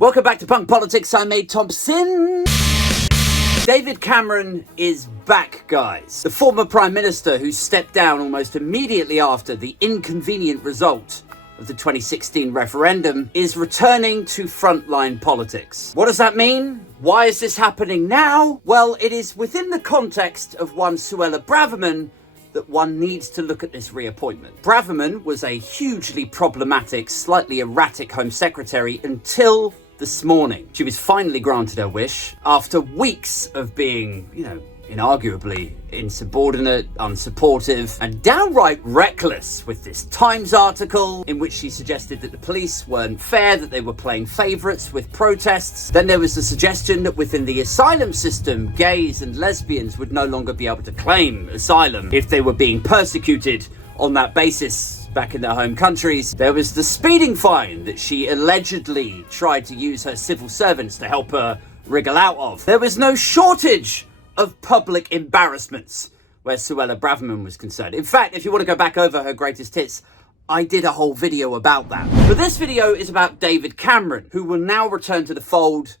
Welcome back to Punk Politics. I'm Aid Thompson. David Cameron is back, guys. The former Prime Minister who stepped down almost immediately after the inconvenient result of the 2016 referendum is returning to frontline politics. What does that mean? Why is this happening now? Well, it is within the context of one Suella Braverman that one needs to look at this reappointment. Braverman was a hugely problematic, slightly erratic Home Secretary until this morning. She was finally granted her wish after weeks of being, inarguably insubordinate, unsupportive, and downright reckless with this Times article in which she suggested that the police weren't fair, that they were playing favourites with protests. Then there was the suggestion that within the asylum system, gays and lesbians would no longer be able to claim asylum if they were being persecuted on that basis back in their home countries. There was the speeding fine that she allegedly tried to use her civil servants to help her wriggle out of. There was no shortage of public embarrassments where Suella Braverman was concerned. In fact, if you want to go back over her greatest hits, I did a whole video about that. But this video is about David Cameron, who will now return to the fold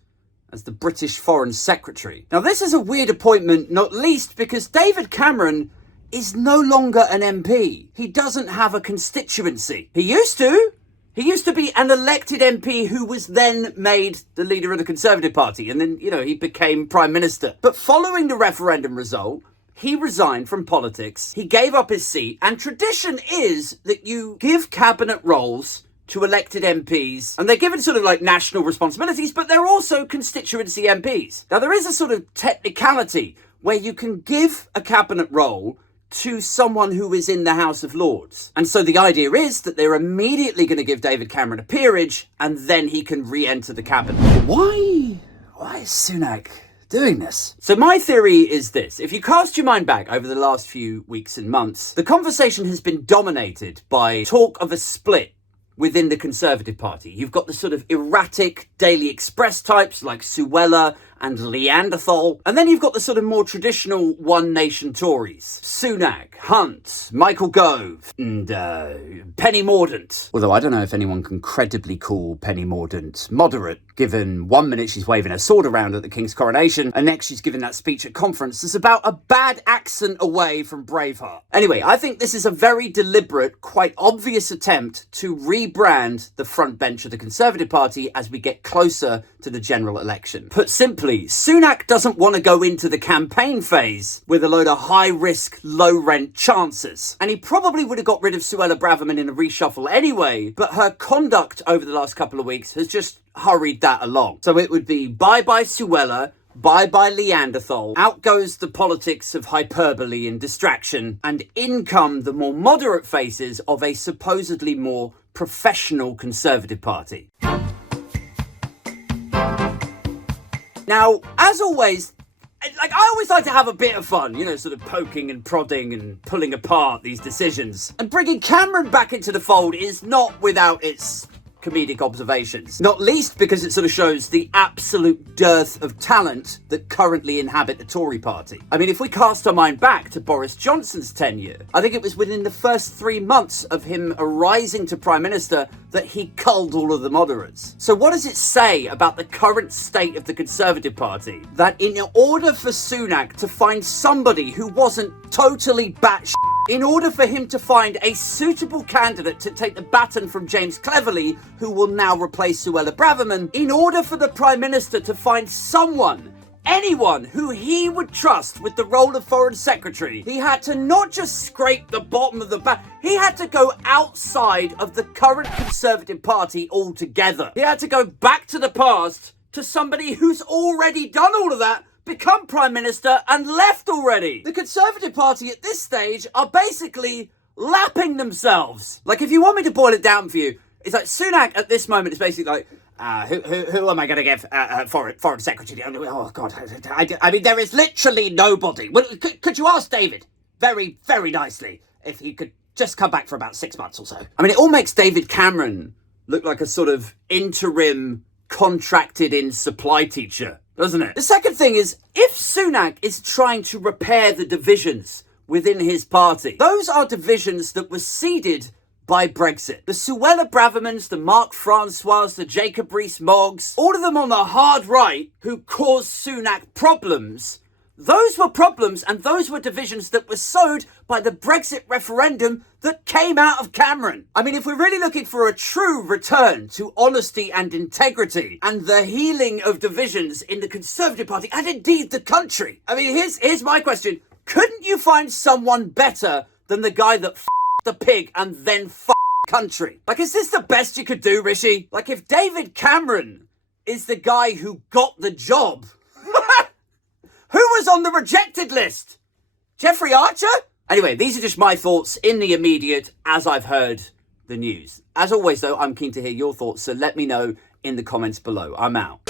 as the British Foreign Secretary. Now, this is a weird appointment, not least because David Cameron is no longer an MP. He doesn't have a constituency. He used to. He used to be an elected MP who was then made the leader of the Conservative Party. And then, he became Prime Minister. But following the referendum result, he resigned from politics. He gave up his seat. And tradition is that you give cabinet roles to elected MPs. And they're given sort of like national responsibilities, but they're also constituency MPs. Now, there is a sort of technicality where you can give a cabinet role to someone who is in the House of Lords. And so the idea is that they're immediately going to give David Cameron a peerage and then he can re-enter the cabinet. Why is Sunak doing this? So my theory is this. If you cast your mind back over the last few weeks and months, the conversation has been dominated by talk of a split within the Conservative Party. You've got the sort of erratic Daily Express types like Suella and Leanderthal. And then you've got the sort of more traditional One Nation Tories. Sunak, Hunt, Michael Gove, and Penny Mordaunt. Although I don't know if anyone can credibly call Penny Mordaunt moderate, given 1 minute she's waving her sword around at the King's coronation, and next she's giving that speech at conference that's about a bad accent away from Braveheart. Anyway, I think this is a very deliberate, quite obvious attempt to rebrand the front bench of the Conservative Party as we get closer to the general election. Put simply, Sunak doesn't want to go into the campaign phase with a load of high-risk, low-rent chances. And he probably would have got rid of Suella Braverman in a reshuffle anyway, but her conduct over the last couple of weeks has just hurried that along. So it would be bye-bye Suella, bye-bye Leanderthal, out goes the politics of hyperbole and distraction, and in come the more moderate faces of a supposedly more professional Conservative Party. Now, as always, I always like to have a bit of fun, sort of poking and prodding and pulling apart these decisions. And bringing Cameron back into the fold is not without its comedic observations. Not least because it sort of shows the absolute dearth of talent that currently inhabit the Tory party. I mean, if we cast our mind back to Boris Johnson's tenure, I think it was within the first 3 months of him arising to Prime Minister that he culled all of the moderates. So what does it say about the current state of the Conservative Party that in order for Sunak to find somebody who wasn't totally batshit, in order for him to find a suitable candidate to take the baton from James Cleverly, who will now replace Suella Braverman, in order for the Prime Minister to find someone, anyone who he would trust with the role of Foreign Secretary, he had to not just scrape the bottom of the bag, he had to go outside of the current Conservative Party altogether. He had to go back to the past to somebody who's already done all of that, become Prime Minister and left already. The Conservative Party at this stage are basically lapping themselves. Like, if you want me to boil it down for you, it's like Sunak at this moment is basically like, who am I going to give foreign secretary? Oh, God. I mean, there is literally nobody. Well, could you ask David very, very nicely if he could just come back for about 6 months or so? I mean, it all makes David Cameron look like a sort of interim contracted-in supply teacher, doesn't it? The second thing is, if Sunak is trying to repair the divisions within his party, those are divisions that were seeded by Brexit. The Suella Bravermans, the Mark Francois, the Jacob Rees-Moggs, all of them on the hard right who caused Sunak problems. Those were problems and those were divisions that were sowed by the Brexit referendum that came out of Cameron. I mean, if we're really looking for a true return to honesty and integrity and the healing of divisions in the Conservative Party and indeed the country, I mean, here's my question. Couldn't you find someone better than the guy that f***ed the pig and then f***ed country? Like, is this the best you could do, Rishi? Like, if David Cameron is the guy who got the job... Who was on the rejected list? Jeffrey Archer? Anyway, these are just my thoughts in the immediate as I've heard the news. As always, though, I'm keen to hear your thoughts, so let me know in the comments below. I'm out.